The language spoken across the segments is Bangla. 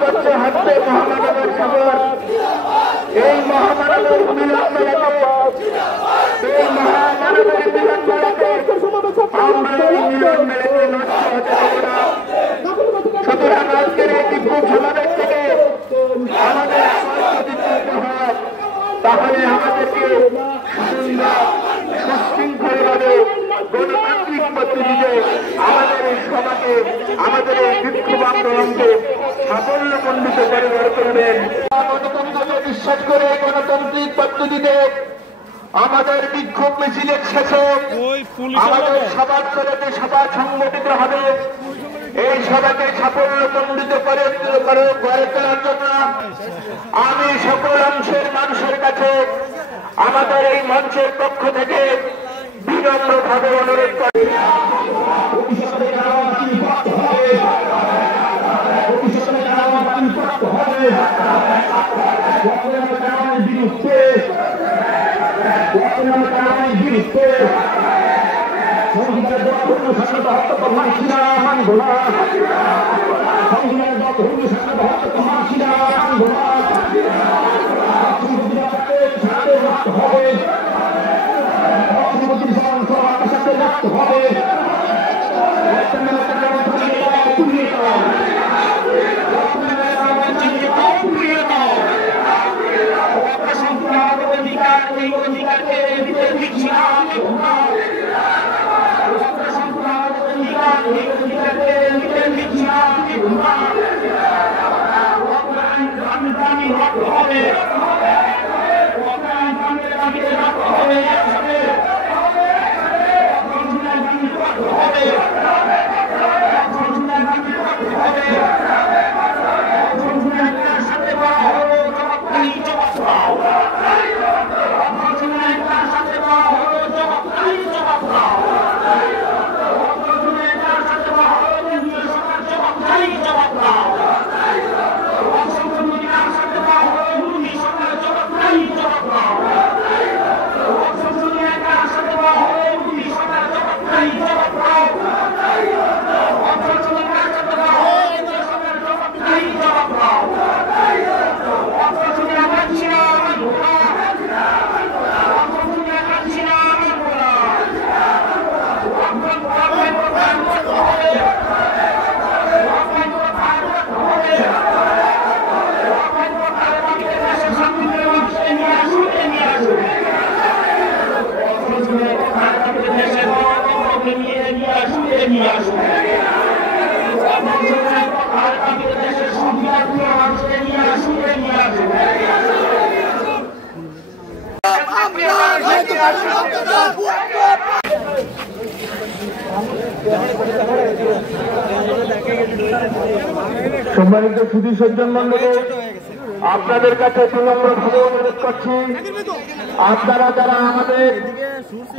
করছে হাতে মহামানবের খবর। এই মহামানবের মিলন মেলাতে, এই মহামানবের মিলন মেলাতে আমরা এই মিলন মেলাতে নষ্ট হতে দেব না। সুতরাং আজকের এই বিক্ষোভ সমাবেশ থেকে আমাদের যদি চলতে হয়, তাহলে আমাদেরকে সুশৃঙ্খলভাবে গণতান্ত্রিক পদ্ধতিতে আমাদের এই সভাকে, আমাদের এই বিক্ষোভ আন্দোলনকে সাফল্যমণ্ডিত করে গড়ে তুলবেন। গণতন্ত্রকে বিশ্বাস করে গণতান্ত্রিক পদ্ধতিতে আমাদের বিক্ষোভ মিছিলের শেষে আমাদের সবার করে যে সভা সংগঠিত হবে, এই সভাকে সাফল্যমণ্ডিত করে গড়ে তোলার জন্য আমি সকল অংশের মানুষের কাছে আমাদের এই মঞ্চের পক্ষ থেকে বিনম্রভাবে অনুরোধ করি। সম্মানিত সুধী সজ্জন মন্ডলী, আপনাদের কাছে বিনম্রভাবে অনুরোধ করছি, আপনারা যারা আমাদের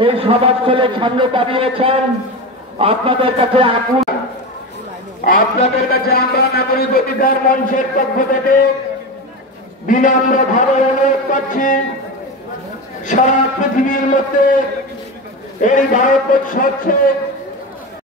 এই সভাস্থলের সামনে দাঁড়িয়েছেন, আপনাদের কাছে আমরা নাগরিক অধিকার মঞ্চের পক্ষ থেকে বিনম্রভাবে অনুরোধ করছি, সারা পৃথিবীর মধ্যে এই ভারতবর্ষ হচ্ছে